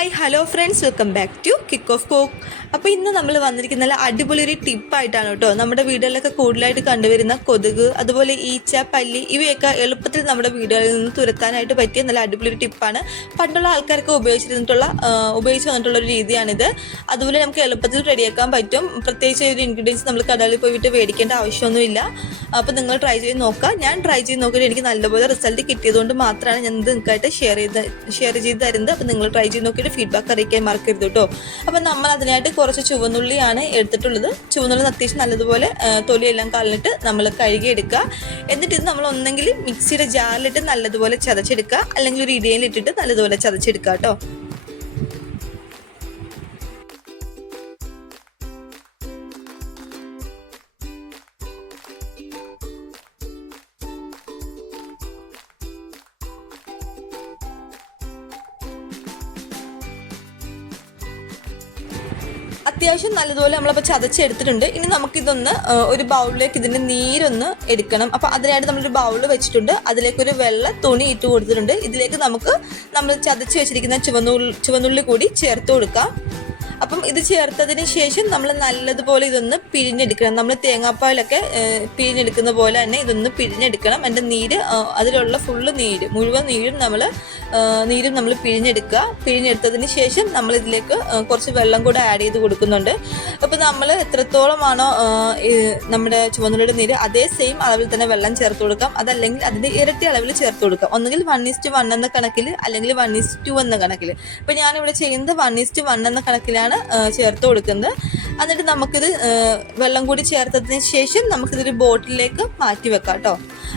Hi hello friends, welcome back to Kick Off Cook. അപ്പോൾ ഇന്ന് നമ്മൾ വന്നിരിക്കുന്ന നല്ല അടിപൊളി ഒരു ടിപ്പായിട്ടാണ് കേട്ടോ. നമ്മുടെ വീടുകളിലൊക്കെ കൂടുതലായിട്ട് കണ്ടുവരുന്ന കൊതുക്, അതുപോലെ ഈച്ച, പല്ലി ഇവയൊക്കെ എളുപ്പത്തിൽ നമ്മുടെ വീടുകളിൽ നിന്ന് തുരത്താനായിട്ട് പറ്റിയ നല്ല അടിപൊളി ഒരു ടിപ്പാണ്. പണ്ടുള്ള ആൾക്കാർക്ക് ഉപയോഗിച്ച് വന്നിട്ടുള്ള ഒരു രീതിയാണിത്. അതുപോലെ നമുക്ക് എളുപ്പത്തിൽ റെഡിയാക്കാൻ പറ്റും. പ്രത്യേകിച്ച് ഒരു ഇൻഗ്രീഡിയൻസ് നമ്മൾ കടയിൽ പോയിട്ട് മേടിക്കേണ്ട ആവശ്യമൊന്നുമില്ല. അപ്പോൾ നിങ്ങൾ ട്രൈ ചെയ്ത് നോക്കുക. ഞാൻ ട്രൈ ചെയ്ത് നോക്കിയിട്ട് എനിക്ക് നല്ലപോലെ റിസൾട്ട് കിട്ടിയതുകൊണ്ട് മാത്രമാണ് ഞാൻ ഇത് നിങ്ങൾക്കായിട്ട് ഷെയർ ചെയ്ത് തരുന്നത്. അപ്പോൾ നിങ്ങൾ ട്രൈ ചെയ്ത് നോക്കിയിട്ട് ഫീഡ്ബാക്ക് അറിയിക്കാൻ മറക്കരുത് കേട്ടോ. അപ്പം നമ്മൾ അതിനായിട്ട് കുറച്ച് ചുവന്നുള്ളിയാണ് എടുത്തിട്ടുള്ളത്. ചുവന്നുള്ളി അത്യാവശ്യം നല്ലതുപോലെ തൊലിയെല്ലാം കളഞ്ഞിട്ട് നമ്മൾ കഴുകിയെടുക്കുക. എന്നിട്ട് ഇത് നമ്മൾ ഒന്നെങ്കിൽ മിക്സിയുടെ ജാറിലിട്ട് നല്ലതുപോലെ ചതച്ചെടുക്കുക, അല്ലെങ്കിൽ ഒരു ഇടിയലിട്ടിട്ട് നല്ലതുപോലെ ചതച്ചെടുക്കുക കേട്ടോ. അത്യാവശ്യം നല്ലതുപോലെ നമ്മളപ്പോൾ ചതച്ചെടുത്തിട്ടുണ്ട്. ഇനി നമുക്കിതൊന്ന് ഒരു ബൗളിലേക്ക് ഇതിൻ്റെ നീരൊന്ന് എടുക്കണം. അപ്പോൾ അതിനായിട്ട് നമ്മളൊരു ബൗൾ വെച്ചിട്ടുണ്ട്. അതിലേക്കൊരു വെള്ള തുണി ഇട്ട് കൊടുത്തിട്ടുണ്ട്. ഇതിലേക്ക് നമ്മൾ ചതച്ച് വെച്ചിരിക്കുന്ന ചുവന്നുള്ളി കൂടി ചേർത്ത് കൊടുക്കാം. അപ്പം ഇത് ചേർത്തതിന് ശേഷം നമ്മൾ നല്ലതുപോലെ ഇതൊന്ന് പിഴിഞ്ഞെടുക്കണം. നമ്മൾ തേങ്ങാപ്പാലൊക്കെ പിഴിഞ്ഞെടുക്കുന്ന പോലെ തന്നെ ഇതൊന്ന് പിഴിഞ്ഞെടുക്കണം. അതിൻ്റെ നീര്, അതിലുള്ള മുഴുവൻ നീരും നമ്മൾ പിഴിഞ്ഞെടുത്തതിന് ശേഷം നമ്മൾ ഇതിലേക്ക് കുറച്ച് വെള്ളം കൂടെ ആഡ് ചെയ്ത് കൊടുക്കുന്നുണ്ട്. അപ്പോൾ നമ്മൾ എത്രത്തോളമാണോ നമ്മുടെ ചുവന്നുള്ളിയുടെ നീര്, അതേ സെയിം അളവിൽ തന്നെ വെള്ളം ചേർത്ത് കൊടുക്കാം. അതല്ലെങ്കിൽ അതിൻ്റെ ഇരട്ടി അളവിൽ ചേർത്ത് കൊടുക്കാം. ഒന്നുകിൽ 1:1 എന്ന കണക്കിൽ, അല്ലെങ്കിൽ 1:2 എന്ന കണക്കിൽ. അപ്പോൾ ഞാനിവിടെ ചെയ്യുന്നത് 1:1 എന്ന കണക്കിലാണ് ചേർത്ത് കൊടുക്കുന്നത്. എന്നിട്ട് നമുക്കിത് വെള്ളം കൂടി ചേർത്തതിന് ശേഷം നമുക്കിതൊരു ബോട്ടിലേക്ക് മാറ്റി വെക്കാം കേട്ടോ.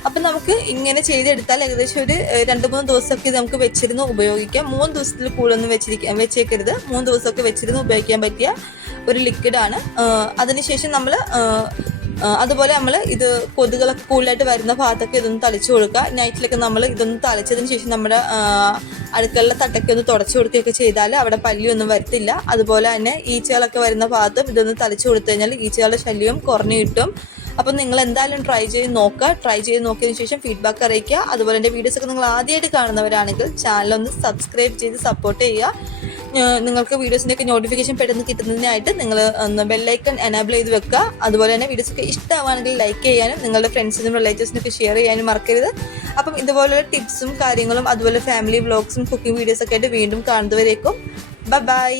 അപ്പം നമുക്ക് ഇങ്ങനെ ചെയ്തെടുത്താൽ ഏകദേശം ഒരു 2-3 ദിവസമൊക്കെ ഇത് നമുക്ക് വെച്ചിരുന്ന് ഉപയോഗിക്കാം. 3 ദിവസത്തിൽ കൂടുതലൊന്നും വെച്ചേക്കരുത്. 3 ദിവസമൊക്കെ വെച്ചിരുന്ന് ഉപയോഗിക്കാൻ പറ്റിയ ഒരു ലിക്വിഡാണ്. അതിനുശേഷം അതുപോലെ നമ്മൾ ഇത് കൊതുകുകളൊക്കെ കൂടുതലായിട്ട് വരുന്ന ഭാഗത്തൊക്കെ ഇതൊന്ന് തളിച്ചു കൊടുക്കുക. നൈറ്റിലൊക്കെ നമ്മൾ ഇതൊന്ന് തളിച്ചതിന് ശേഷം നമ്മുടെ അടുക്കളയിലെ തട്ടൊക്കെ ഒന്ന് തുടച്ചു കൊടുക്കുകയൊക്കെ ചെയ്താൽ അവിടെ പല്ലിയൊന്നും വരത്തില്ല. അതുപോലെ തന്നെ ഈച്ചകളൊക്കെ വരുന്ന ഭാഗത്തും ഇതൊന്ന് തളിച്ചു കൊടുത്തു കഴിഞ്ഞാൽ ഈച്ചകളുടെ ശല്യം കുറഞ്ഞു കിട്ടും. അപ്പം നിങ്ങൾ എന്തായാലും ട്രൈ ചെയ്ത് നോക്കിയതിന് ശേഷം ഫീഡ്ബാക്ക് അറിയിക്കുക. അതുപോലെ എൻ്റെ വീഡിയോസൊക്കെ നിങ്ങൾ ആദ്യമായിട്ട് കാണുന്നവരാണെങ്കിൽ ചാനലൊന്ന് സബ്സ്ക്രൈബ് ചെയ്ത് സപ്പോർട്ട് ചെയ്യുക. നിങ്ങൾക്ക് വീഡിയോസിൻ്റെയൊക്കെ നോട്ടിഫിക്കേഷൻ പെട്ടെന്ന് കിട്ടുന്നതിനായിട്ട് നിങ്ങൾ ഒന്ന് ബെല്ലൈക്കൺ എനാബിൾ ചെയ്ത് വെക്കുക. അതുപോലെ തന്നെ വീഡിയോസൊക്കെ ഇഷ്ടമാണെങ്കിൽ ലൈക്ക് ചെയ്യാനും നിങ്ങളുടെ ഫ്രണ്ട്സിനും റിലേറ്റീവ്സിനൊക്കെ ഷെയർ ചെയ്യാനും മറക്കരുത്. അപ്പം ഇതുപോലുള്ള ടിപ്സും കാര്യങ്ങളും അതുപോലെ ഫാമിലി വ്ളോഗ്സും കുക്കിംഗ് വീഡിയോസൊക്കെ ആയിട്ട് വീണ്ടും കാണുന്നവരേക്കും ബൈ.